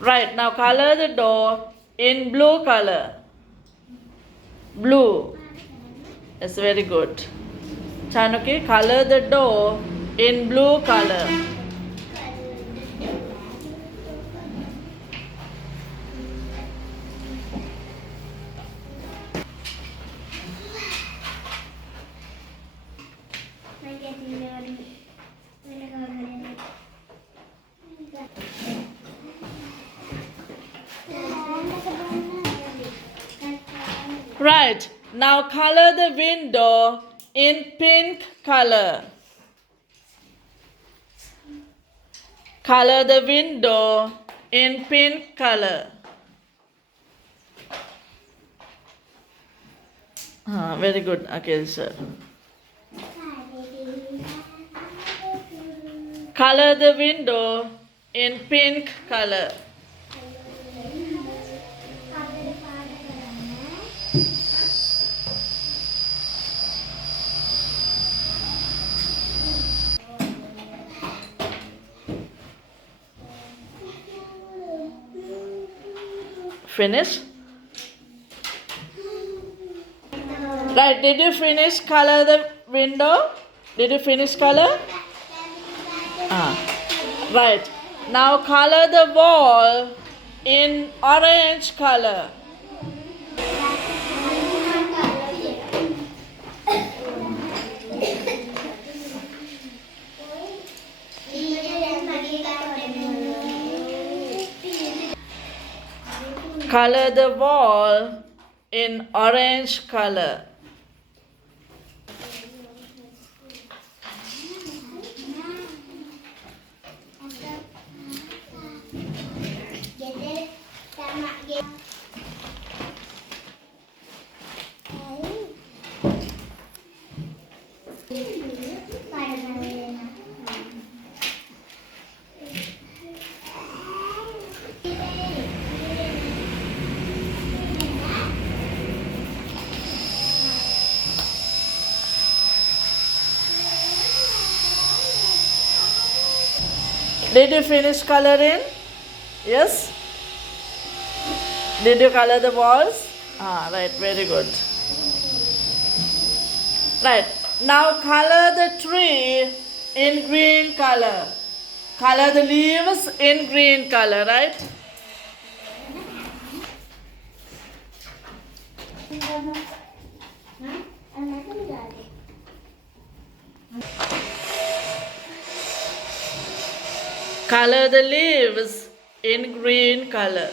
Right, now color the door in blue color. Blue. That's very good. Chanuki, color the door in blue color. Right, now color the window in pink color. Color the window in pink color. Very good, Akhil sir. Color the window in pink color. Finish? Right, did you finish color the window? Did you finish color? Right, now color the wall in orange color. Color the wall in orange color. Did you finish coloring? Yes? Did you color the walls? Right, very good. Right, now color the tree in green color. Color the leaves in green color, right? Color the leaves in green color.